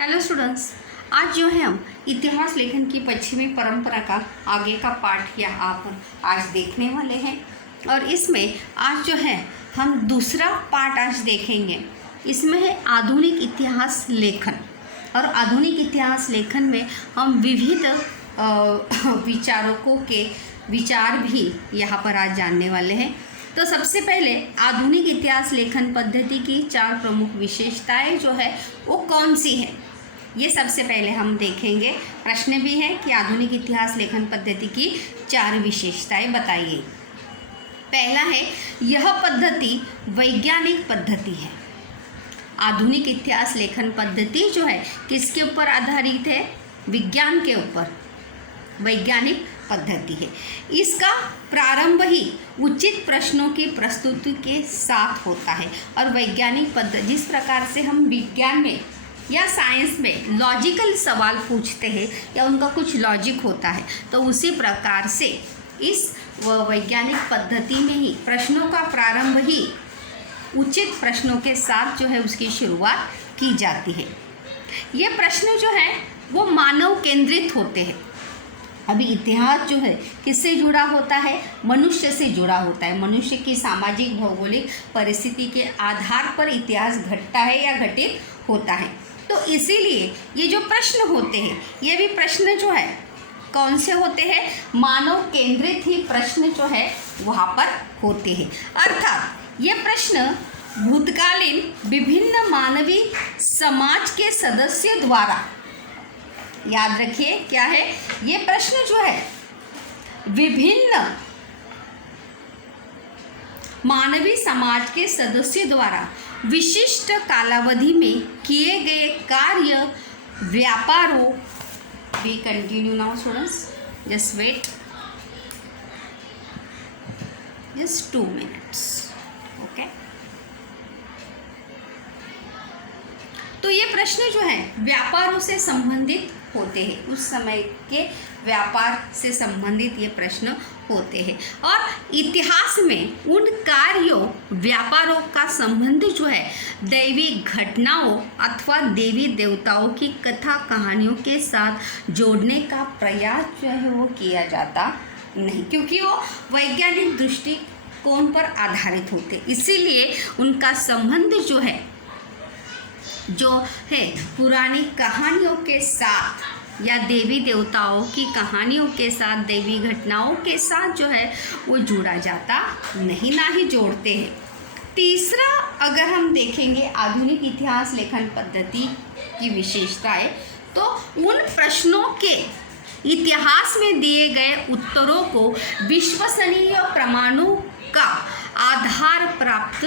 Hello students, आज जो है हम इतिहास लेखन की पश्चिमी परंपरा का आगे का पाठ या आप आज देखने वाले हैं। और इसमें आज जो है हम दूसरा पाठ आज देखेंगे। इसमें है आधुनिक इतिहास लेखन। और आधुनिक इतिहास लेखन में हम विविध विचारकों के विचार भी यहाँ पर आज जानने वाले हैं। तो सबसे पहले आधुनिक इतिहास लेखन पद्धति की 4 प्रमुख विशेषताएं जो है वो कौन सी है, ये सबसे पहले हम देखेंगे। प्रश्न भी है कि आधुनिक इतिहास लेखन पद्धति की 4 विशेषताएं बताइए। पहला है, यह पद्धति वैज्ञानिक पद्धति है। आधुनिक इतिहास लेखन पद्धति जो है किसके ऊपर आधारित है? विज्ञान के ऊपर, वैज्ञानिक पद्धति है। इसका प्रारंभ ही उचित प्रश्नों की प्रस्तुति के साथ होता है। और वैज्ञानिक पद्धति, जिस प्रकार से हम विज्ञान में या साइंस में लॉजिकल सवाल पूछते हैं या उनका कुछ लॉजिक होता है, तो उसी प्रकार से इस वैज्ञानिक पद्धति में ही प्रश्नों का प्रारंभ ही उचित प्रश्नों के साथ जो है उसकी शुरुआत की जाती है। ये प्रश्न जो है वो मानव केंद्रित होते हैं। अभी इतिहास जो है किससे जुड़ा होता है? मनुष्य से जुड़ा होता है। मनुष्य की सामाजिक भौगोलिक परिस्थिति के आधार पर इतिहास घटता है या घटित होता है। तो इसीलिए ये जो प्रश्न होते हैं, ये भी प्रश्न जो है कौन से होते हैं? मानव केंद्रित ही प्रश्न जो है वहाँ पर होते हैं। अर्थात ये प्रश्न भूतकालीन विभिन्न मानवीय समाज के सदस्यों द्वारा, याद रखिए क्या है ये प्रश्न जो है, विभिन्न मानवीय समाज के सदस्यों द्वारा विशिष्ट कालावधि में किए गए कार्य, व्यापारों, we continue now students, just wait just 2 minutes, okay. तो ये प्रश्न जो है व्यापारों से संबंधित होते हैं। उस समय के व्यापार से संबंधित ये प्रश्न होते हैं। और इतिहास में उन कार्यों, व्यापारों का संबंध जो है दैवी घटनाओं अथवा देवी देवताओं की कथा कहानियों के साथ जोड़ने का प्रयास जो है वो किया जाता नहीं, क्योंकि वो वैज्ञानिक दृष्टिकोण पर आधारित होते। इसीलिए उनका संबंध जो है पुरानी कहानियों के साथ या देवी देवताओं की कहानियों के साथ, देवी घटनाओं के साथ जो है वो जुड़ा जाता नहीं, ना ही जोड़ते हैं। तीसरा, अगर हम देखेंगे आधुनिक इतिहास लेखन पद्धति की विशेषताएं, तो उन प्रश्नों के इतिहास में दिए गए उत्तरों को विश्वसनीय प्रमाणों का आधार प्राप्त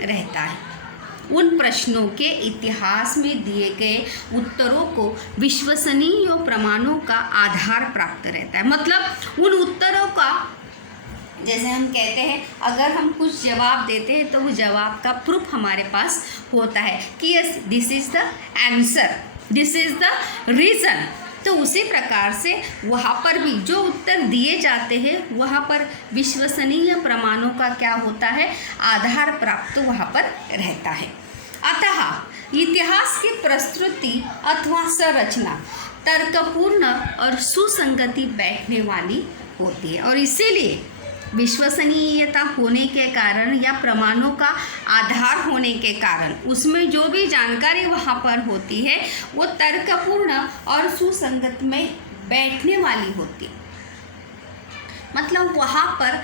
रहता है। उन प्रश्नों के इतिहास में दिए गए उत्तरों को विश्वसनीय प्रमाणों का आधार प्राप्त रहता है। मतलब उन उत्तरों का, जैसे हम कहते हैं, अगर हम कुछ जवाब देते हैं तो वो जवाब का प्रूफ हमारे पास होता है कि yes this is the answer, this is the reason. तो उसी प्रकार से वहाँ पर भी जो उत्तर दिए जाते हैं वहाँ पर विश्वसनीय प्रमाणों का क्या होता है? आधार प्राप्त वहाँ पर रहता है। अतः इतिहास की प्रस्तुति अथवा संरचना तर्कपूर्ण और सुसंगति बैठने वाली होती है। और इसीलिए विश्वसनीयता होने के कारण या प्रमाणों का आधार होने के कारण उसमें जो भी जानकारी वहाँ पर होती है वो तर्कपूर्ण और सुसंगत में बैठने वाली होती। मतलब वहाँ पर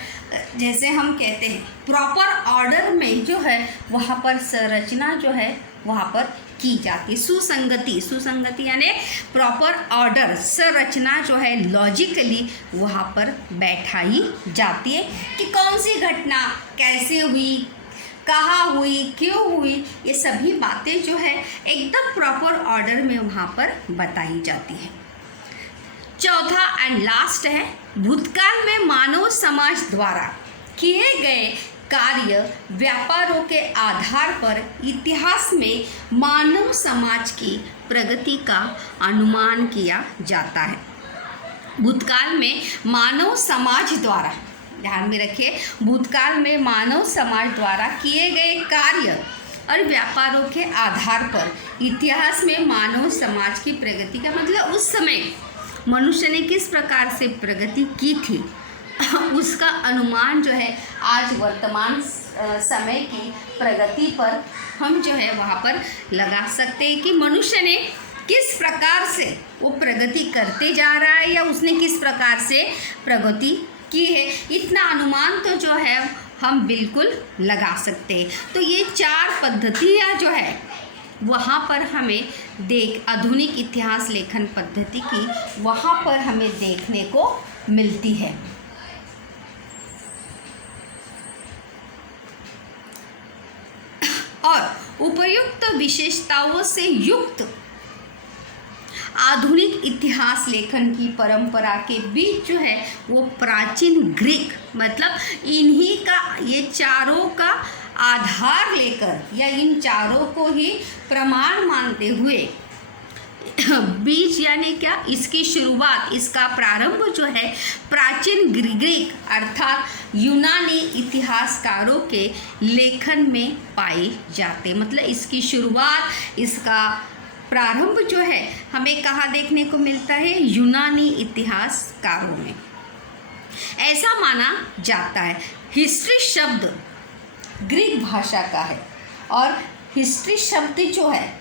जैसे हम कहते हैं प्रॉपर ऑर्डर में जो है वहाँ पर संरचना जो है वहाँ पर की जाती। सुसंगति यानी प्रॉपर ऑर्डर, संरचना जो है लॉजिकली वहाँ पर बैठाई जाती है कि कौन सी घटना कैसे हुई, कहाँ हुई, क्यों हुई, ये सभी बातें जो है एकदम प्रॉपर ऑर्डर में वहाँ पर बताई जाती है। चौथा एंड लास्ट है, भूतकाल में मानव समाज द्वारा किए गए कार्य, व्यापारों के आधार पर इतिहास में मानव समाज की प्रगति का अनुमान किया जाता है। भूतकाल में मानव समाज द्वारा, ध्यान में रखिए, भूतकाल में मानव समाज द्वारा किए गए कार्य, और व्यापारों के आधार पर इतिहास में मानव समाज की प्रगति का मतलब उस समय मनुष्य ने किस प्रकार से प्रगति की थी उसका अनुमान जो है आज वर्तमान समय की प्रगति पर हम जो है वहाँ पर लगा सकते हैं कि मनुष्य ने किस प्रकार से वो प्रगति करते जा रहा है या उसने किस प्रकार से प्रगति की है। इतना अनुमान तो जो है हम बिल्कुल लगा सकते हैं। तो ये 4 पद्धतियाँ जो है वहाँ पर हमें आधुनिक इतिहास लेखन पद्धति की वहाँ पर हमें देखने को मिलती है। और उपयुक्त विशेषताओं से युक्त आधुनिक इतिहास लेखन की परंपरा के बीच जो है वो प्राचीन ग्रीक मतलब इन्हीं का ये चारों का आधार लेकर या इन चारों को ही प्रमाण मानते हुए बीज यानी क्या, इसकी शुरुआत, इसका प्रारंभ जो है प्राचीन ग्रीक अर्थात यूनानी इतिहासकारों के लेखन में पाई जाते। मतलब इसकी शुरुआत, इसका प्रारंभ जो है हमें कहाँ देखने को मिलता है, यूनानी इतिहासकारों में। ऐसा माना जाता है। हिस्ट्री शब्द ग्रीक भाषा का है और हिस्ट्री शब्द जो है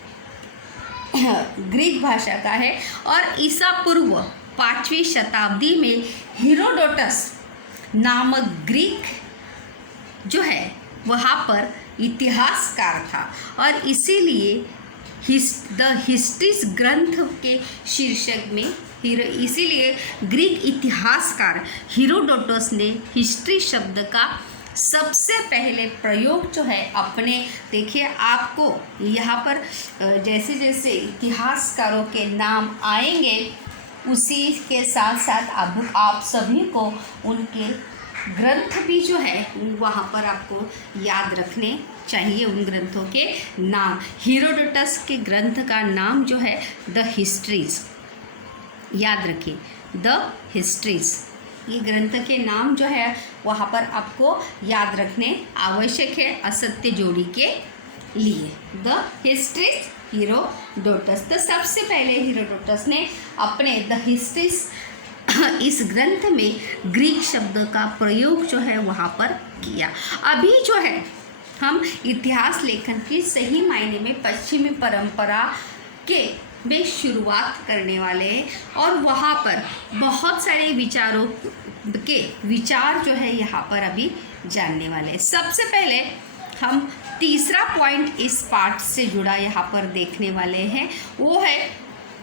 ग्रीक भाषा का है और ईसा पूर्व 5वीं शताब्दी में हेरोडोटस नामक ग्रीक जो है वहाँ पर इतिहासकार था और इसीलिए द हिस्ट्रीज ग्रंथ के शीर्षक में इसीलिए ग्रीक इतिहासकार हेरोडोटस ने हिस्ट्री शब्द का सबसे पहले प्रयोग जो है अपने, देखिए आपको यहाँ पर जैसे जैसे इतिहासकारों के नाम आएंगे उसी के साथ साथ अब आप सभी को उनके ग्रंथ भी जो है वहाँ पर आपको याद रखने चाहिए। उन ग्रंथों के नाम, हेरोडोटस के ग्रंथ का नाम जो है द हिस्ट्रीज, याद रखिए द हिस्ट्रीज। ये ग्रंथ के नाम जो है वहाँ पर आपको याद रखने आवश्यक है असत्य जोड़ी के लिए। The histories Herodotus. तो सबसे पहले हेरोडोटस ने अपने द हिस्ट्रीज इस ग्रंथ में ग्रीक शब्द का प्रयोग जो है वहाँ पर किया। अभी जो है हम इतिहास लेखन की सही मायने में पश्चिमी परंपरा के में शुरुआत करने वाले हैं और वहाँ पर बहुत सारे विचारों के विचार जो है यहाँ पर अभी जानने वाले हैं। सबसे पहले हम तीसरा पॉइंट इस पाठ से जुड़ा यहाँ पर देखने वाले हैं, वो है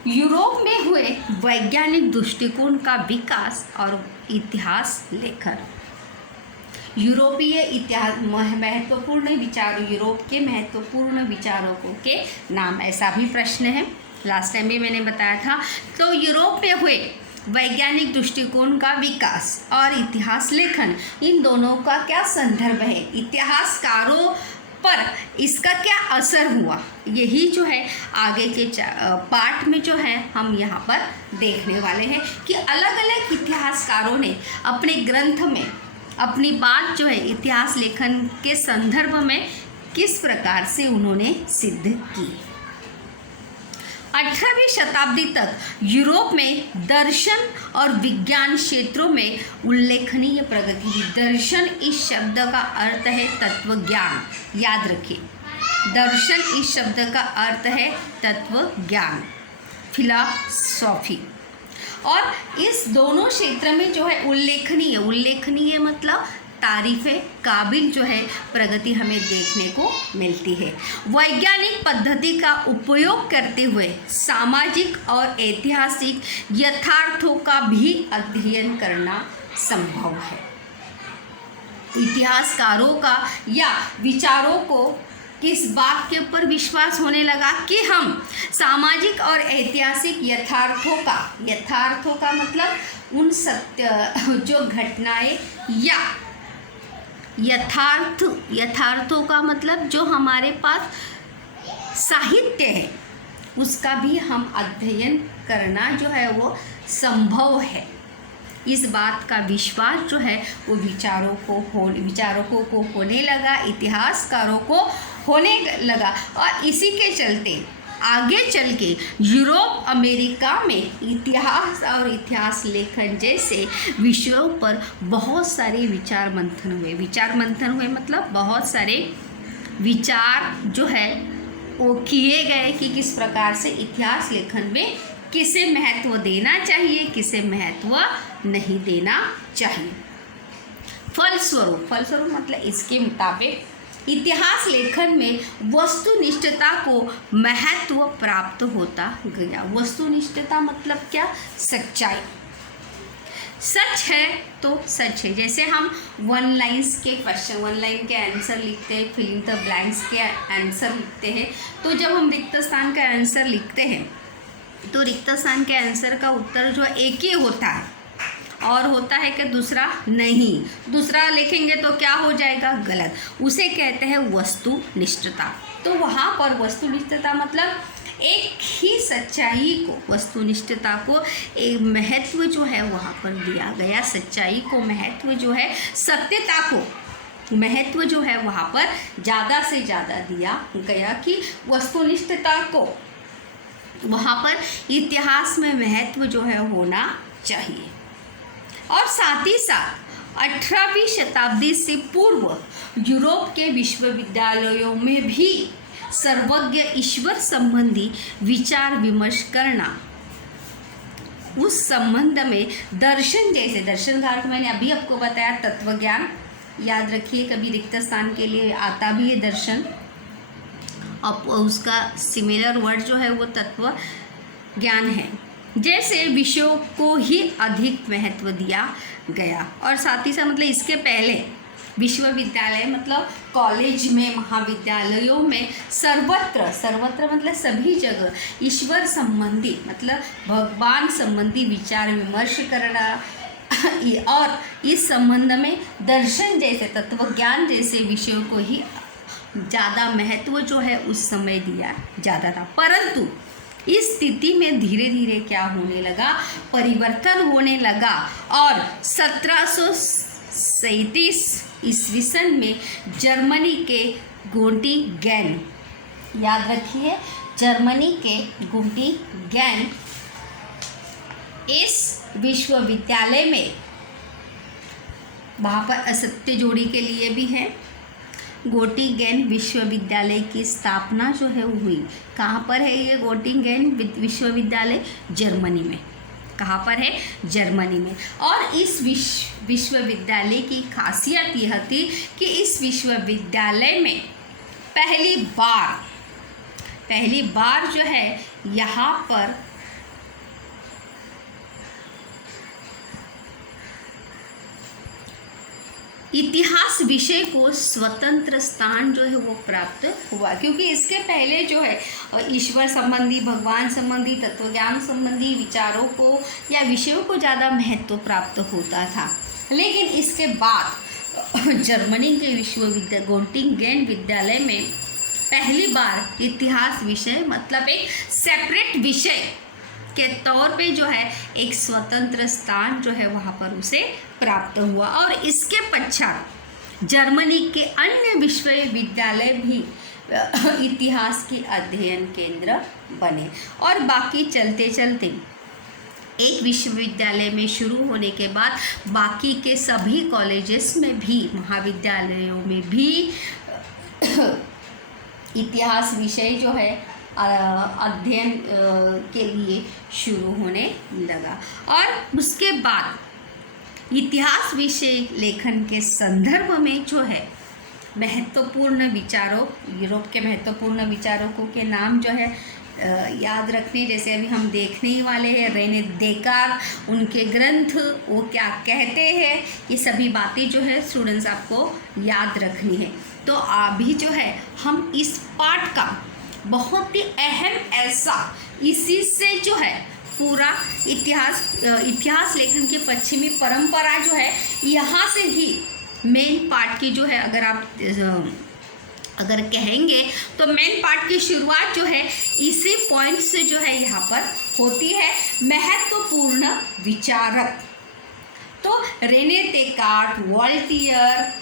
यूरोप में हुए वैज्ञानिक दृष्टिकोण का विकास और इतिहास लेखन। यूरोपीय इतिहास महत्वपूर्ण विचारों, यूरोप के महत्वपूर्ण विचारकों के नाम, ऐसा भी प्रश्न है, लास्ट टाइम भी मैंने बताया था। तो यूरोप में हुए वैज्ञानिक दृष्टिकोण का विकास और इतिहास लेखन, इन दोनों का क्या संदर्भ है, इतिहासकारों पर इसका क्या असर हुआ, यही जो है आगे के पाठ में जो है हम यहाँ पर देखने वाले हैं कि अलग अलग इतिहासकारों ने अपने ग्रंथ में अपनी बात जो है इतिहास लेखन के संदर्भ में किस प्रकार से उन्होंने सिद्ध की। 18वीं शताब्दी तक यूरोप में दर्शन और विज्ञान क्षेत्रों में उल्लेखनीय प्रगति हुई। दर्शन इस शब्द का अर्थ है तत्व ज्ञान, याद रखिए, दर्शन इस शब्द का अर्थ है तत्व ज्ञान, फिलॉसफी। और इस दोनों क्षेत्र में जो है उल्लेखनीय मतलब तारीफ़ काबिल जो है प्रगति हमें देखने को मिलती है। वैज्ञानिक पद्धति का उपयोग करते हुए सामाजिक और ऐतिहासिक यथार्थों का भी अध्ययन करना संभव है। इतिहासकारों का या विचारों को किस बात के ऊपर विश्वास होने लगा कि हम सामाजिक और ऐतिहासिक यथार्थों का मतलब उन सत्य जो घटनाएं या यथार्थों का मतलब जो हमारे पास साहित्य है उसका भी हम अध्ययन करना जो है वो संभव है। इस बात का विश्वास जो है वो विचारकों को होने लगा, इतिहासकारों को होने लगा और इसी के चलते आगे चल के यूरोप अमेरिका में इतिहास और इतिहास लेखन जैसे विषयों पर बहुत सारे विचार मंथन हुए मतलब बहुत सारे विचार जो है वो किए गए कि किस प्रकार से इतिहास लेखन में किसे महत्व देना चाहिए, किसे महत्व नहीं देना चाहिए। फलस्वरूप मतलब इसके मुताबिक इतिहास लेखन में वस्तुनिष्ठता को महत्व प्राप्त होता गया। वस्तुनिष्ठता मतलब क्या? सच्चाई। सच है तो सच है। जैसे हम वन लाइन के आंसर लिखते हैं, फिल इन द ब्लैंक्स के आंसर लिखते हैं, तो जब हम रिक्त स्थान का आंसर लिखते हैं तो रिक्त स्थान के आंसर का उत्तर जो एक ही होता है और होता है कि दूसरा नहीं, दूसरा लिखेंगे तो क्या हो जाएगा? गलत। उसे कहते हैं वस्तुनिष्ठता। तो वहाँ पर वस्तुनिष्ठता मतलब एक ही सच्चाई को, वस्तुनिष्ठता को एक महत्व जो है वहाँ पर दिया गया। सच्चाई को महत्व जो है, सत्यता को महत्व जो है वहाँ पर ज़्यादा से ज़्यादा दिया गया कि वस्तुनिष्ठता को वहाँ पर इतिहास में महत्व जो है होना चाहिए। और साथ ही साथ 18वीं शताब्दी से पूर्व यूरोप के विश्वविद्यालयों में भी सर्वज्ञ ईश्वर संबंधी विचार विमर्श करना, उस संबंध में दर्शन जैसे, दर्शन का अर्थ मैंने अभी आपको बताया तत्वज्ञान, याद रखिए कभी रिक्त स्थान के लिए आता भी है दर्शन, अब उसका सिमिलर वर्ड जो है वो तत्व ज्ञान है, जैसे विषयों को ही अधिक महत्व दिया गया। और साथ ही साथ मतलब इसके पहले विश्वविद्यालय मतलब कॉलेज में, महाविद्यालयों में सर्वत्र मतलब सभी जगह ईश्वर संबंधी मतलब भगवान संबंधी विचार विमर्श करना और इस संबंध में दर्शन जैसे, तत्वज्ञान जैसे विषयों को ही ज़्यादा महत्व जो है उस समय दिया जाता था। परंतु इस स्थिति में धीरे धीरे क्या होने लगा? परिवर्तन होने लगा और 1737 ईस्वी सन में जर्मनी के गोटिंगेन, याद रखिए जर्मनी के गोटिंगेन, इस विश्वविद्यालय में, वहाँ पर असत्य जोड़ी के लिए भी है, गोटिंगेन विश्वविद्यालय की स्थापना जो है हुई। कहाँ पर है ये गोटिंगेन विश्वविद्यालय? जर्मनी में। कहाँ पर है? जर्मनी में। और इस विश्वविद्यालय की खासियत यह थी कि इस विश्वविद्यालय में पहली बार जो है यहाँ पर इतिहास विषय को स्वतंत्र स्थान जो है वो प्राप्त हुआ, क्योंकि इसके पहले जो है ईश्वर संबंधी, भगवान संबंधी, तत्वज्ञान संबंधी विचारों को या विषयों को ज़्यादा महत्व प्राप्त होता था। लेकिन इसके बाद जर्मनी के गोटिंगेन विद्यालय में पहली बार इतिहास विषय मतलब एक सेपरेट विषय के तौर पे जो है एक स्वतंत्र स्थान जो है वहाँ पर उसे प्राप्त हुआ। और इसके पश्चात जर्मनी के अन्य विश्वविद्यालय भी इतिहास के अध्ययन केंद्र बने। और बाकी चलते चलते एक विश्वविद्यालय में शुरू होने के बाद बाकी के सभी कॉलेजेस में भी, महाविद्यालयों में भी इतिहास विषय जो है अध्ययन के लिए शुरू होने लगा। और उसके बाद इतिहास विषय लेखन के संदर्भ में जो है महत्वपूर्ण विचारों, यूरोप के महत्वपूर्ण विचारकों के नाम जो है याद रखने, जैसे अभी हम देखने ही वाले हैं रेने देकार, उनके ग्रंथ वो क्या कहते हैं, ये सभी बातें जो है स्टूडेंट्स आपको याद रखनी है। तो अभी जो है हम इस पाठ का बहुत ही अहम ऐसा, इसी से जो है पूरा इतिहास लेखन की पश्चिमी परंपरा जो है, यहाँ से ही मेन पार्ट की जो है अगर कहेंगे तो मेन पार्ट की शुरुआत जो है इसी पॉइंट से जो है यहाँ पर होती है। महत्वपूर्ण विचारक तो Rene Descartes, Voltaire,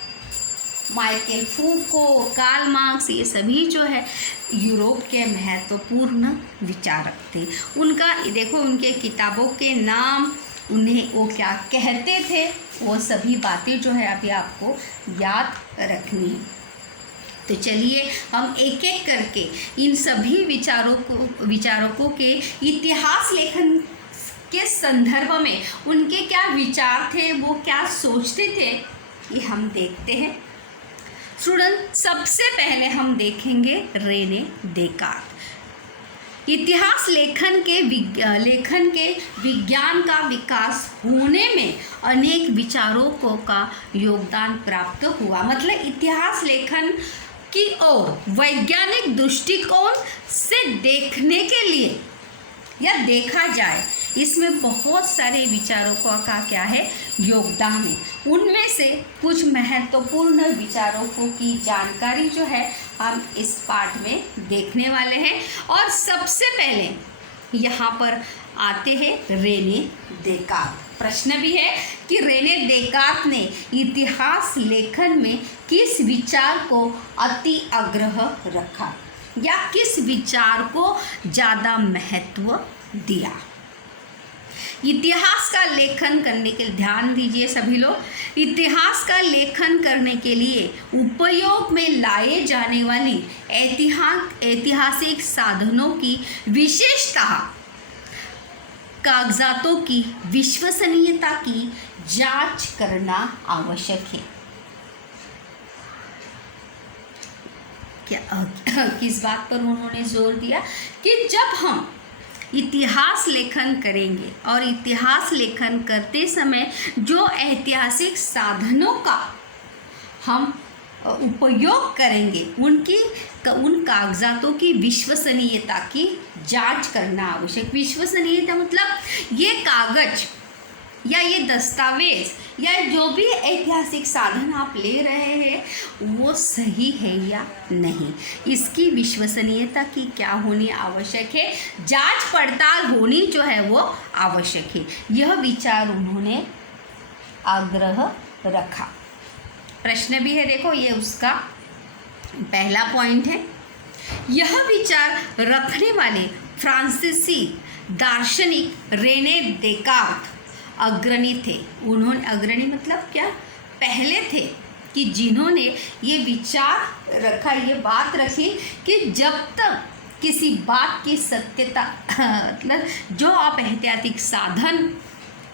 Michel Foucault, Karl Marx, ये सभी जो है यूरोप के महत्वपूर्ण विचारक थे। उनका देखो, उनके किताबों के नाम, उन्हें वो क्या कहते थे, वो सभी बातें जो है अभी आपको याद रखनी है। तो चलिए हम एक एक करके इन सभी विचारकों के इतिहास लेखन के संदर्भ में उनके क्या विचार थे, वो क्या सोचते थे, ये हम देखते हैं। स्टूडेंट, सबसे पहले हम देखेंगे रेने देकार्त। इतिहास लेखन के विज्ञान का विकास होने में अनेक विचारकों का योगदान प्राप्त हुआ। मतलब इतिहास लेखन की ओर वैज्ञानिक दृष्टिकोण से देखने के लिए या देखा जाए, इसमें बहुत सारे विचारकों का क्या है, योगदान है। उनमें से कुछ महत्वपूर्ण विचारकों की जानकारी जो है हम इस पाठ में देखने वाले हैं। और सबसे पहले यहाँ पर आते हैं रेने देकार्त। प्रश्न भी है कि रेने देकार्त ने इतिहास लेखन में किस विचार को अति आग्रह रखा या किस विचार को ज़्यादा महत्व दिया। इतिहास का लेखन करने के लिए ध्यान दीजिए सभी लोग, इतिहास का लेखन करने के लिए उपयोग में लाए जाने वाली ऐतिहासिक साधनों की विशेषता, कागजातों की विश्वसनीयता की जांच करना आवश्यक है। क्या किस बात पर उन्होंने जोर दिया कि जब हम इतिहास लेखन करेंगे और इतिहास लेखन करते समय जो ऐतिहासिक साधनों का हम उपयोग करेंगे, उन कागजातों की विश्वसनीयता की जांच करना आवश्यक। विश्वसनीयता मतलब ये कागज या ये दस्तावेज या जो भी ऐतिहासिक साधन आप ले रहे हैं वो सही है या नहीं, इसकी विश्वसनीयता की क्या होनी आवश्यक है, जांच पड़ताल होनी जो है वो आवश्यक है। यह विचार उन्होंने आग्रह रखा। प्रश्न भी है, देखो ये उसका पहला पॉइंट है। यह विचार रखने वाले फ्रांसीसी दार्शनिक रेने देकार्त अग्रणी थे। उन्होंने, अग्रणी मतलब क्या, पहले थे कि जिन्होंने ये विचार रखा, ये बात रखी कि जब तक किसी बात की सत्यता मतलब जो आप ऐतिहासिक साधन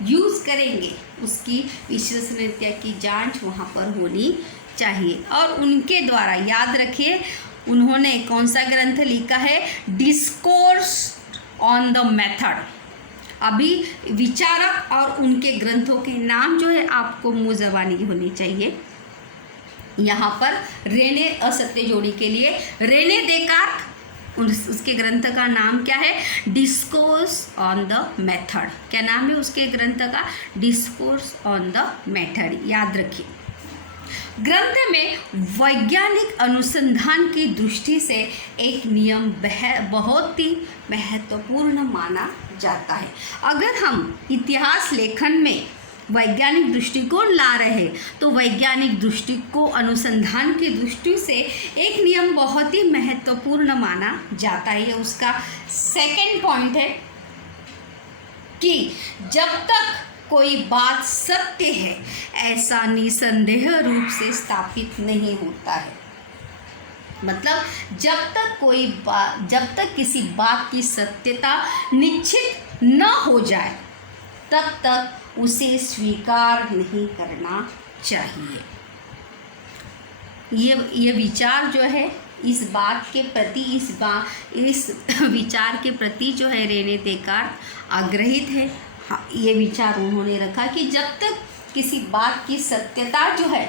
यूज़ करेंगे उसकी विश्वसनीयता की जांच वहाँ पर होनी चाहिए। और उनके द्वारा, याद रखिए, उन्होंने कौन सा ग्रंथ लिखा है, डिस्कोर्स ऑन द मेथड। अभी विचारक और उनके ग्रंथों के नाम जो है आपको मुँह ज़बानी होनी चाहिए। यहाँ पर रेने, असत्य जोड़ी के लिए रेने देकार्त, उसके ग्रंथ का नाम क्या है, डिस्कोर्स ऑन द मेथड। क्या नाम है उसके ग्रंथ का, डिस्कोर्स ऑन द मेथड, याद रखिए। ग्रंथ में वैज्ञानिक अनुसंधान की दृष्टि से एक नियम बहुत ही महत्वपूर्ण माना जाता है। अगर हम इतिहास लेखन में वैज्ञानिक दृष्टिकोण ला रहे तो वैज्ञानिक दृष्टिकोण, अनुसंधान की दृष्टि से एक नियम बहुत ही महत्वपूर्ण माना जाता है। उसका सेकंड पॉइंट है कि जब तक कोई बात सत्य है ऐसा निसंदेह रूप से स्थापित नहीं होता है। मतलब जब तक किसी बात की सत्यता निश्चित न हो जाए तब तक उसे स्वीकार नहीं करना चाहिए। ये विचार जो है इस बात के प्रति, इस विचार के प्रति जो है रेने देकार्त आग्रहित है। हाँ, ये विचार उन्होंने रखा कि जब तक किसी बात की सत्यता जो है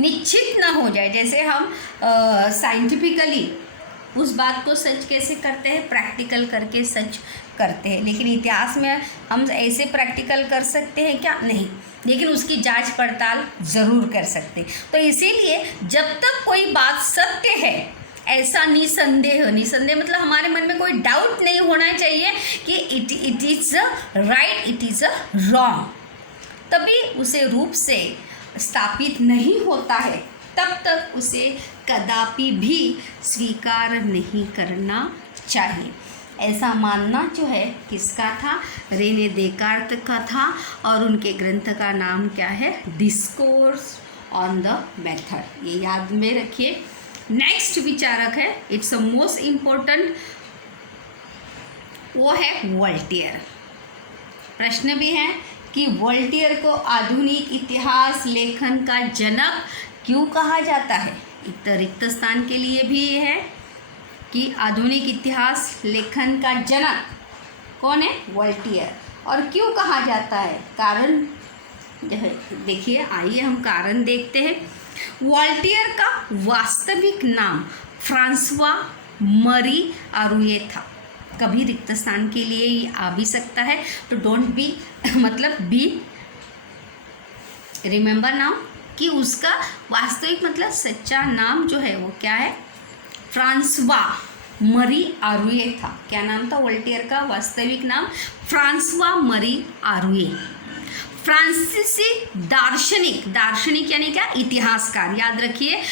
निश्चित ना हो जाए, जैसे हम साइंटिफिकली उस बात को सच कैसे करते हैं, प्रैक्टिकल करके सच करते हैं, लेकिन इतिहास में हम ऐसे प्रैक्टिकल कर सकते हैं क्या, नहीं, लेकिन उसकी जांच पड़ताल ज़रूर कर सकते हैं। तो इसीलिए जब तक कोई बात सत्य है ऐसा निसंदेह मतलब हमारे मन में कोई डाउट नहीं होना चाहिए कि it is right, it is wrong, तभी उसे रूप से स्थापित नहीं होता है तब तक उसे कदापि भी स्वीकार नहीं करना चाहिए। ऐसा मानना जो है किसका था? रेने देकार्त का था और उनके ग्रंथ का नाम क्या है? Discourse on the method. ये याद में रखिए। नेक्स्ट विचारक है, इट्स अ मोस्ट इम्पोर्टेंट, वो है वोल्टेयर। प्रश्न भी है कि वोल्टेयर को आधुनिक इतिहास लेखन का जनक क्यों कहा जाता है? रिक्त स्थान के लिए भी ये है कि आधुनिक इतिहास लेखन का जनक कौन है? वोल्टेयर। और क्यों कहा जाता है? कारण देखिए, आइए हम कारण देखते हैं। वोल्टेयर का वास्तविक नाम फ्रांसवा मरी आरुये था। कभी रिक्त स्थान के लिए आ भी सकता है, तो डोंट बी मतलब बी रिमेंबर नाउ कि उसका वास्तविक मतलब सच्चा नाम जो है वो क्या है? फ्रांसवा मरी आरुये था। क्या नाम था वोल्टेयर का? वास्तविक नाम फ्रांसवा मरी आरुये। फ्रांसीसी दार्शनिक, दार्शनिक यानी क्या? इतिहासकार। याद रखिए,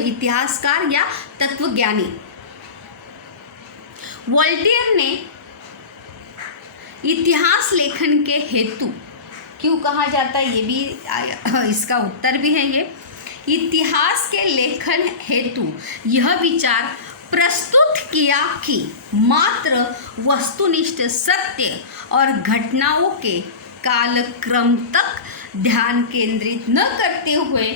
इतिहासकार या तत्वज्ञानी। वोल्टेयर ने इतिहास लेखन के हेतु क्यों कहा जाता है? ये भी इसका उत्तर भी है। ये इतिहास के लेखन हेतु यह विचार प्रस्तुत किया कि मात्र वस्तुनिष्ठ सत्य और घटनाओं के कालक्रम तक ध्यान केंद्रित न करते हुए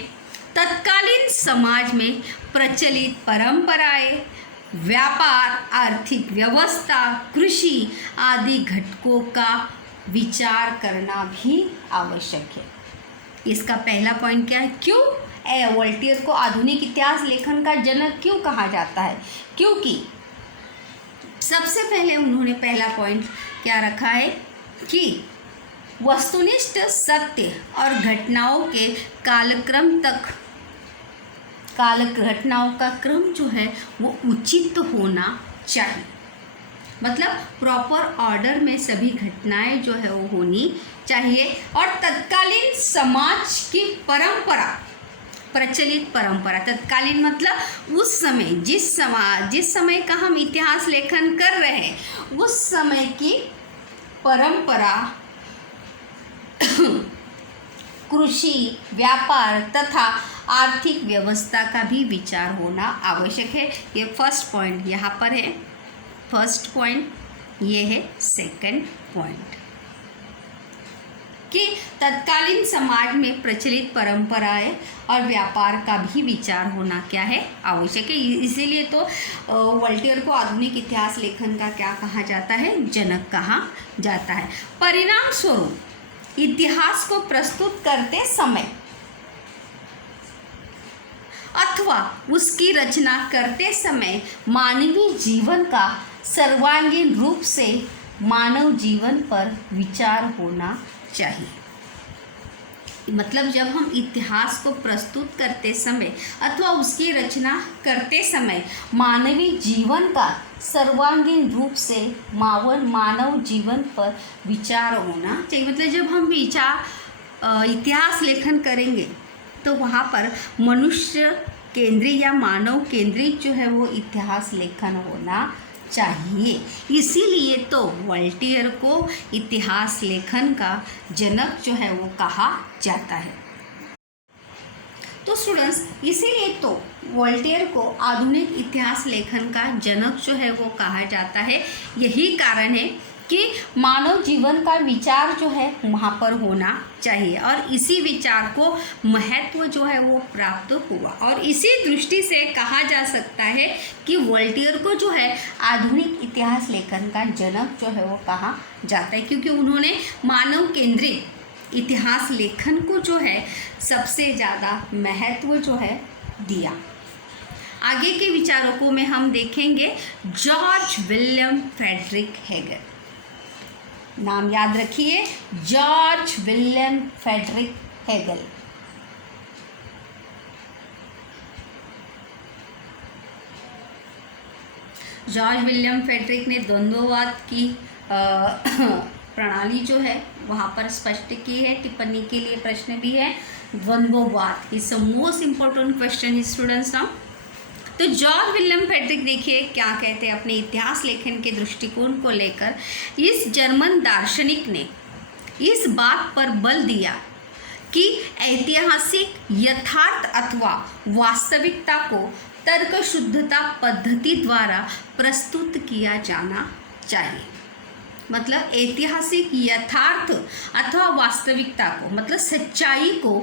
तत्कालीन समाज में प्रचलित परंपराएं, व्यापार, आर्थिक व्यवस्था, कृषि आदि घटकों का विचार करना भी आवश्यक है। इसका पहला पॉइंट क्या है? क्यों वोल्टेयर को आधुनिक इतिहास लेखन का जनक क्यों कहा जाता है? क्योंकि सबसे पहले उन्होंने पहला पॉइंट क्या रखा है कि वस्तुनिष्ठ सत्य और घटनाओं के घटनाओं का क्रम जो है वो उचित होना चाहिए। मतलब प्रॉपर ऑर्डर में सभी घटनाएं जो है वो होनी चाहिए। और तत्कालीन समाज की परंपरा, प्रचलित परंपरा, तत्कालीन मतलब उस समय जिस समय का हम इतिहास लेखन कर रहे हैं उस समय की परंपरा, कृषि, व्यापार तथा आर्थिक व्यवस्था का भी विचार होना आवश्यक है। ये फर्स्ट पॉइंट यहाँ पर है। फर्स्ट पॉइंट ये है। सेकंड पॉइंट कि तत्कालीन समाज में प्रचलित परंपराएं और व्यापार का भी विचार होना क्या है? आवश्यक है। इसीलिए तो वोल्टेयर को आधुनिक इतिहास लेखन का क्या कहा जाता है? जनक कहा जाता है। परिणाम स्वरूप इतिहास को प्रस्तुत करते समय अथवा उसकी रचना करते समय मानवीय जीवन का सर्वांगीण रूप से मानव जीवन पर विचार होना चाहिए। मतलब जब हम इतिहास को प्रस्तुत करते समय अथवा उसकी रचना करते समय मानवीय जीवन का सर्वांगीण रूप से मानव जीवन पर विचार होना चाहिए। मतलब जब हम इतिहास लेखन करेंगे तो वहाँ पर मनुष्य केंद्रित या मानव केंद्रित जो है वो इतिहास लेखन होना चाहिए। इसीलिए तो वोल्टेयर को इतिहास लेखन का जनक जो है वो कहा जाता है। तो स्टूडेंट्स, इसीलिए तो वोल्टेयर को आधुनिक इतिहास लेखन का जनक जो है वो कहा जाता है। यही कारण है कि मानव जीवन का विचार जो है वहाँ पर होना चाहिए और इसी विचार को महत्व जो है वो प्राप्त हुआ। और इसी दृष्टि से कहा जा सकता है कि वोल्टेयर को जो है आधुनिक इतिहास लेखन का जनक जो है वो कहा जाता है, क्योंकि उन्होंने मानव केंद्रित इतिहास लेखन को जो है सबसे ज़्यादा महत्व जो है दिया। आगे के विचारकों में हम देखेंगे जॉर्ज विलियम फ्रेडरिक हेगल। नाम याद रखिए, George William Frederick Hegel. George William Frederick ने द्वंद्ववाद की प्रणाली जो है वहाँ पर स्पष्ट की है। टिप्पणी के लिए प्रश्न भी है। द्वंद्ववाद is the most important question students now. तो जॉर्ज विलियम फ्रेडरिक देखिए क्या कहते हैं अपने इतिहास लेखन के दृष्टिकोण को लेकर। इस जर्मन दार्शनिक ने इस बात पर बल दिया कि ऐतिहासिक यथार्थ अथवा वास्तविकता को तर्कशुद्धता पद्धति द्वारा प्रस्तुत किया जाना चाहिए। मतलब ऐतिहासिक यथार्थ अथवा वास्तविकता को, मतलब सच्चाई को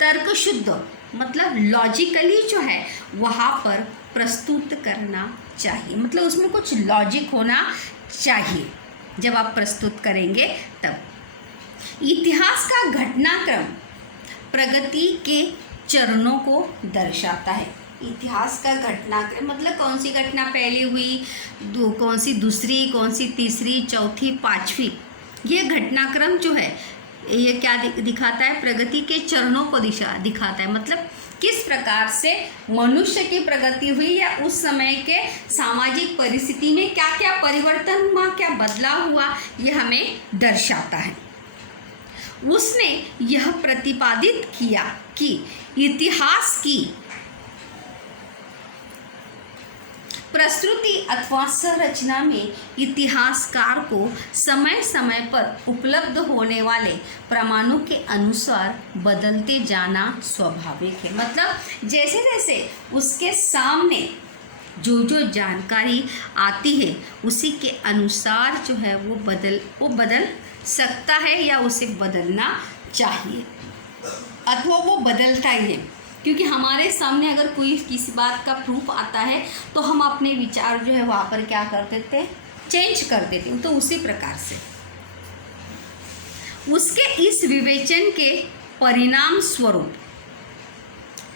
तर्कशुद्ध मतलब लॉजिकली जो है वहाँ पर प्रस्तुत करना चाहिए। मतलब उसमें कुछ लॉजिक होना चाहिए जब आप प्रस्तुत करेंगे तब। इतिहास का घटनाक्रम प्रगति के चरणों को दर्शाता है। इतिहास का घटनाक्रम मतलब कौन सी घटना पहले हुई, कौन सी दूसरी, कौन सी तीसरी, चौथी, पांचवी, ये घटनाक्रम जो है ये क्या दिखाता है? प्रगति के चरणों को दिखाता है। मतलब किस प्रकार से मनुष्य की प्रगति हुई या उस समय के सामाजिक परिस्थिति में क्या क्या परिवर्तन हुआ, क्या बदलाव हुआ, ये हमें दर्शाता है। उसने यह प्रतिपादित किया कि इतिहास की प्रस्तुति अथवा संरचना में इतिहासकार को समय समय पर उपलब्ध होने वाले प्रमाणों के अनुसार बदलते जाना स्वाभाविक है। मतलब जैसे जैसे उसके सामने जो जानकारी आती है उसी के अनुसार जो है वो बदल सकता है या उसे बदलना चाहिए अथवा वो बदलता ही है। क्योंकि हमारे सामने अगर कोई किसी बात का प्रूफ आता है तो हम अपने विचार जो है वहाँ पर क्या कर देते हैं? चेंज कर देते हैं। तो उसी प्रकार से उसके इस विवेचन के परिणाम स्वरूप,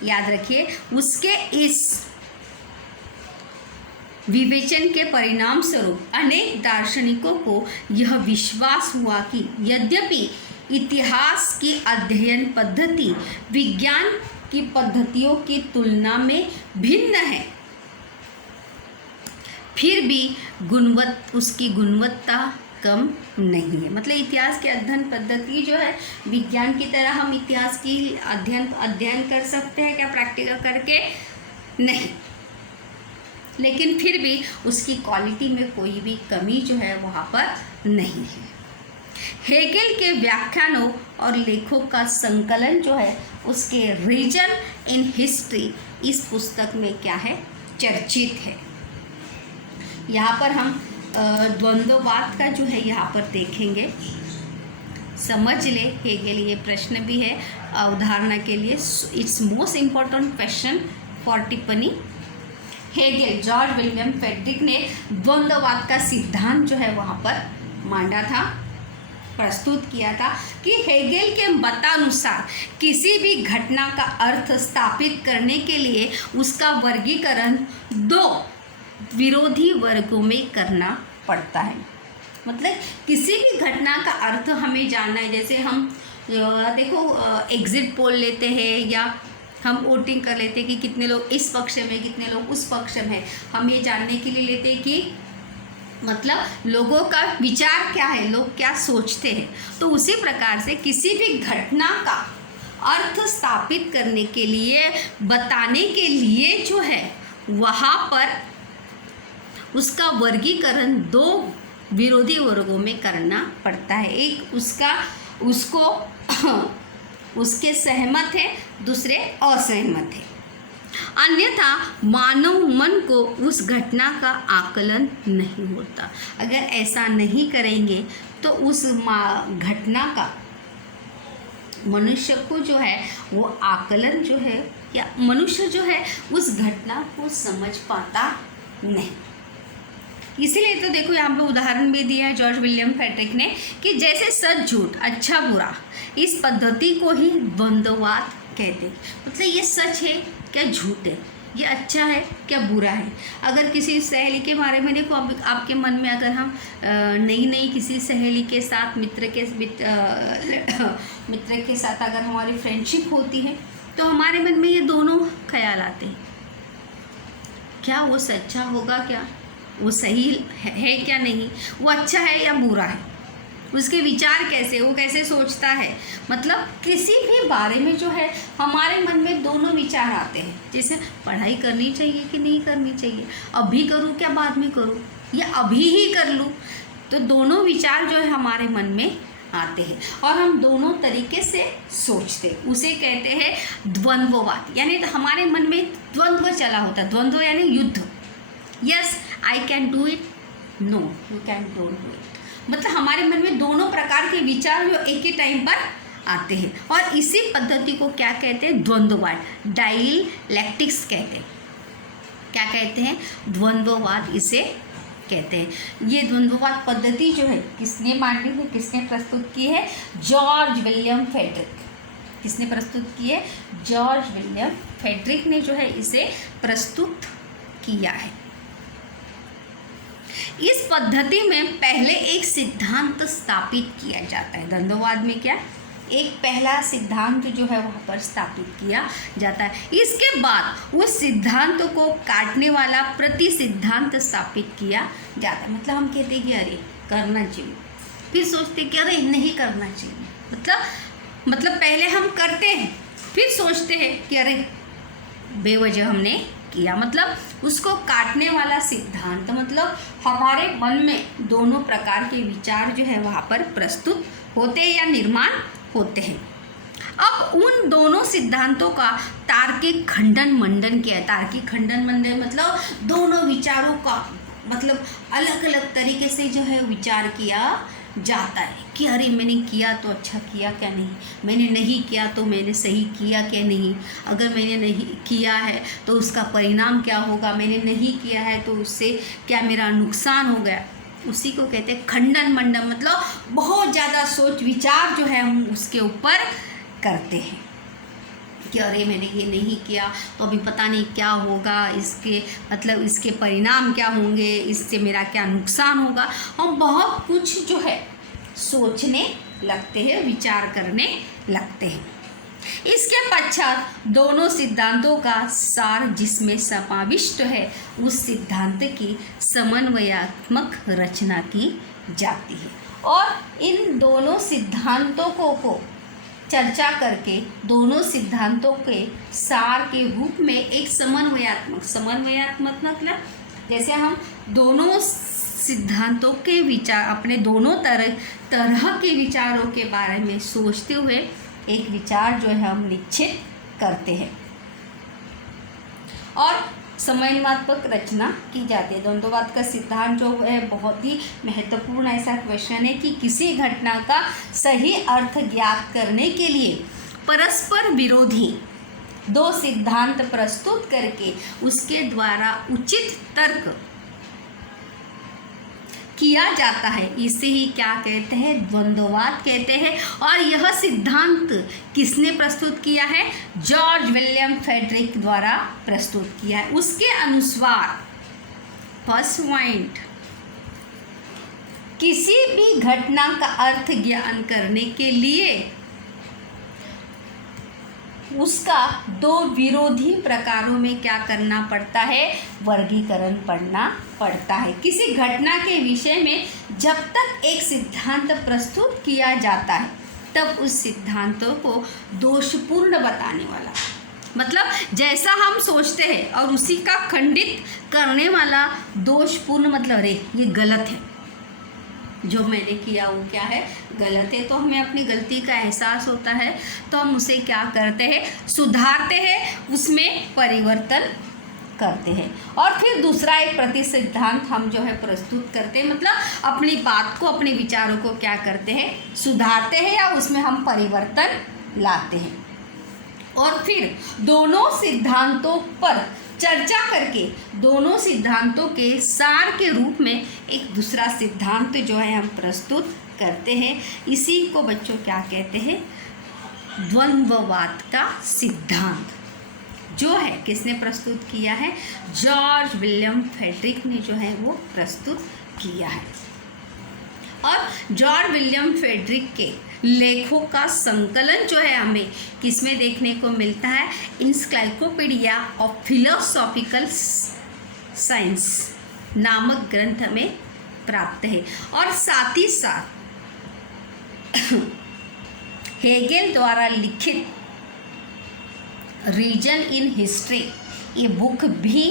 याद रखिए, उसके इस विवेचन के परिणाम स्वरूप अनेक दार्शनिकों को यह विश्वास हुआ कि यद्यपि इतिहास की अध्ययन पद्धति विज्ञान की पद्धतियों की तुलना में भिन्न है, फिर भी उसकी गुणवत्ता कम नहीं है। मतलब इतिहास की अध्ययन पद्धति जो है विज्ञान की तरह हम इतिहास की अध्ययन कर सकते हैं क्या प्रैक्टिकल करके? नहीं, लेकिन फिर भी उसकी क्वालिटी में कोई भी कमी जो है वहाँ पर नहीं है। हेगेल के व्याख्यानों और लेखों का संकलन जो है उसके रीजन इन हिस्ट्री इस पुस्तक में क्या है? चर्चित है। यहाँ पर हम द्वंद्ववाद का जो है यहाँ पर देखेंगे, समझ ले। हेगेल, ये प्रश्न भी है उदाहरण के लिए, it's most important question for टिप्पणी। हेगेल, जॉर्ज विलियम फ्रेडरिक ने द्वंद्ववाद का सिद्धांत जो है वहाँ पर मांडा था, प्रस्तुत किया था कि हेगेल के मतानुसार किसी भी घटना का अर्थ स्थापित करने के लिए उसका वर्गीकरण दो विरोधी वर्गों में करना पड़ता है। मतलब किसी भी घटना का अर्थ हमें जानना है। जैसे हम देखो एग्जिट पोल लेते हैं या हम वोटिंग कर लेते हैं कि कितने लोग इस पक्ष में, कितने लोग उस पक्ष में, हम ये जानने के लिए लेते हैं कि मतलब लोगों का विचार क्या है, लोग क्या सोचते हैं। तो उसी प्रकार से किसी भी घटना का अर्थ स्थापित करने के लिए, बताने के लिए जो है वहाँ पर उसका वर्गीकरण दो विरोधी वर्गों में करना पड़ता है। एक उसके सहमत है, दूसरे असहमत है। अन्यथा मानव मन को उस घटना का आकलन नहीं होता। अगर ऐसा नहीं करेंगे तो उस घटना का मनुष्य को जो है वो आकलन जो है या मनुष्य जो है उस घटना को समझ पाता नहीं। इसीलिए तो देखो यहाँ पे उदाहरण भी दिया है जॉर्ज विलियम फ्रेडरिक ने कि जैसे सच झूठ, अच्छा बुरा, इस पद्धति को ही द्वंद्ववाद कहते हैं। मतलब ये सच है क्या झूठ है, ये अच्छा है क्या बुरा है। अगर किसी सहेली के बारे में देखो, आपके मन में अगर हम नई किसी सहेली के साथ मित्र के साथ अगर हमारी फ्रेंडशिप होती है तो हमारे मन में ये दोनों ख्याल आते हैं, क्या वो सच्चा होगा, क्या वो सही है क्या नहीं, वो अच्छा है या बुरा है। उसके विचार कैसे, वो कैसे सोचता है। मतलब किसी भी बारे में जो है हमारे मन में दोनों विचार आते हैं, जैसे पढ़ाई करनी चाहिए कि नहीं करनी चाहिए, अभी करूँ क्या बाद में करूँ, या अभी ही कर लूँ। तो दोनों विचार जो है हमारे मन में आते हैं और हम दोनों तरीके से सोचते हैं। उसे कहते हैं द्वंद्ववाद, यानी तो हमारे मन में द्वंद्व चला होता है। द्वंद्व यानी युद्ध। Yes I can do it, no you can don't do it. मतलब हमारे मन में दोनों प्रकार के विचार जो एक ही टाइम पर आते हैं और इसी पद्धति को क्या कहते हैं, द्वंद्ववाद, डायलैक्टिक्स कहते हैं। क्या कहते हैं, द्वंद्ववाद इसे कहते हैं। ये द्वंद्ववाद पद्धति जो है किसने मांडी है, किसने प्रस्तुत की है, जॉर्ज विलियम फ्रेडरिक। किसने प्रस्तुत की है, जॉर्ज विलियम फ्रेडरिक ने जो है इसे प्रस्तुत किया है। इस पद्धति में पहले एक सिद्धांत स्थापित किया जाता है। द्वंद्ववाद में क्या, एक पहला सिद्धांत जो है वहाँ पर स्थापित किया जाता है। इसके बाद उस सिद्धांत को काटने वाला प्रति सिद्धांत स्थापित किया जाता है। मतलब हम कहते हैं कि अरे करना चाहिए, फिर सोचते हैं कि अरे नहीं करना चाहिए। मतलब पहले हम करते हैं, फिर सोचते हैं कि अरे बेवजह हमने किया। मतलब उसको काटने वाला सिद्धांत, मतलब हमारे मन में दोनों प्रकार के विचार जो है वहाँ पर प्रस्तुत होते हैं या निर्माण होते हैं। अब उन दोनों सिद्धांतों का तार्किक खंडन मंडन किया है। तार्किक खंडन मंडन मतलब दोनों विचारों का मतलब अलग अलग तरीके से जो है विचार किया जाता है कि अरे मैंने किया तो अच्छा किया क्या नहीं, मैंने नहीं किया तो मैंने सही किया क्या नहीं, अगर मैंने नहीं किया है तो उसका परिणाम क्या होगा, मैंने नहीं किया है तो उससे क्या मेरा नुकसान हो गया। उसी को कहते हैं खंडन मंडन। मतलब बहुत ज़्यादा सोच विचार जो है हम उसके ऊपर करते हैं कि अरे मैंने ये नहीं किया तो अभी पता नहीं क्या होगा, इसके मतलब इसके परिणाम क्या होंगे, इससे मेरा क्या नुकसान होगा। हम बहुत कुछ जो है सोचने लगते हैं, विचार करने लगते हैं। इसके पश्चात दोनों सिद्धांतों का सार जिसमें समाविष्ट है उस सिद्धांत की समन्वयात्मक रचना की जाती है। और इन दोनों सिद्धांतों को चर्चा करके दोनों सिद्धांतों के सार के रूप में एक समन्वयात्मक मतलब जैसे हम दोनों सिद्धांतों के विचार, अपने दोनों तरह के विचारों के बारे में सोचते हुए एक विचार जो है हम निश्चित करते हैं और समन्वयात्मक रचना की जाती है। द्वंद्ववाद का सिद्धांत जो है बहुत ही महत्वपूर्ण ऐसा क्वेश्चन है कि किसी घटना का सही अर्थ ज्ञात करने के लिए परस्पर विरोधी दो सिद्धांत प्रस्तुत करके उसके द्वारा उचित तर्क किया जाता है। इसे ही क्या कहते हैं, द्वंद्ववाद कहते हैं। और यह सिद्धांत किसने प्रस्तुत किया है, जॉर्ज विलियम फ्रेडरिक द्वारा प्रस्तुत किया है। उसके अनुसार फर्स्ट पॉइंट, किसी भी घटना का अर्थ ज्ञान करने के लिए उसका दो विरोधी प्रकारों में क्या करना पड़ता है, वर्गीकरण पढ़ना पड़ता है। किसी घटना के विषय में जब तक एक सिद्धांत प्रस्तुत किया जाता है तब उस सिद्धांतों को दोषपूर्ण बताने वाला, मतलब जैसा हम सोचते हैं और उसी का खंडित करने वाला दोषपूर्ण, मतलब अरे ये गलत है, जो मैंने किया वो क्या है, गलत है। तो हमें अपनी गलती का एहसास होता है तो हम उसे क्या करते हैं, सुधारते हैं, उसमें परिवर्तन करते हैं। और फिर दूसरा एक प्रति सिद्धांत हम जो है प्रस्तुत करते हैं, मतलब अपनी बात को, अपने विचारों को क्या करते हैं, सुधारते हैं या उसमें हम परिवर्तन लाते हैं। और फिर दोनों सिद्धांतों पर चर्चा करके दोनों सिद्धांतों के सार के रूप में एक दूसरा सिद्धांत जो है हम प्रस्तुत करते हैं। इसी को बच्चों क्या कहते हैं, द्वंद्ववाद का सिद्धांत जो है किसने प्रस्तुत किया है, जॉर्ज विलियम फ्रेडरिक ने जो है वो प्रस्तुत किया है। और जॉर्ज विलियम फ्रेडरिक के लेखों का संकलन जो है हमें किसमें देखने को मिलता है, इंसाइक्लोपीडिया ऑफ फिलोसॉफिकल साइंस नामक ग्रंथ में प्राप्त है। और साथ ही साथ हेगेल द्वारा लिखित रीजन इन हिस्ट्री, ये बुक भी,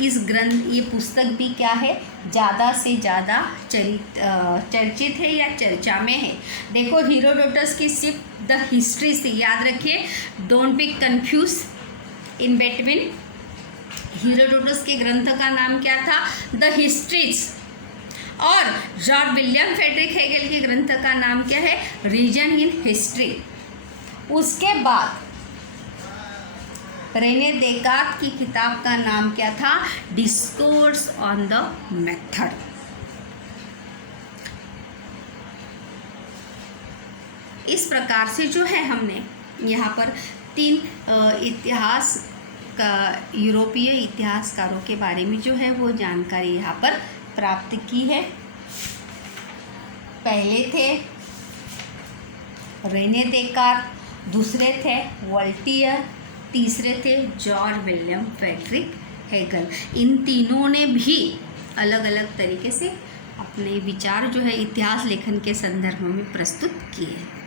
इस ग्रंथ, ये पुस्तक भी क्या है, ज़्यादा से ज़्यादा चर्चित है या चर्चा में है। देखो हेरोडोटस की सिर्फ द हिस्ट्री से याद रखिए, don't be confuse in between. Herodotus के ग्रंथ का नाम क्या था, द हिस्ट्रीज, और जॉर्ज विलियम फ्रेडरिक हेगेल के ग्रंथ का नाम क्या है, रीजन इन हिस्ट्री। उसके बाद रेने देकार्त की किताब का नाम क्या था, डिस्कोर्स ऑन द मेथड। इस प्रकार से जो है हमने यहाँ पर 3 इतिहास का, यूरोपीय इतिहासकारों के बारे में जो है वो जानकारी यहाँ पर प्राप्त की है। पहले थे रेने देकार्त, दूसरे थे वोल्टेयर, तीसरे थे जॉर्ज विलियम फ्रेडरिक हेगल। इन तीनों ने भी अलग अलग तरीके से अपने विचार जो है इतिहास लेखन के संदर्भ में प्रस्तुत किए हैं।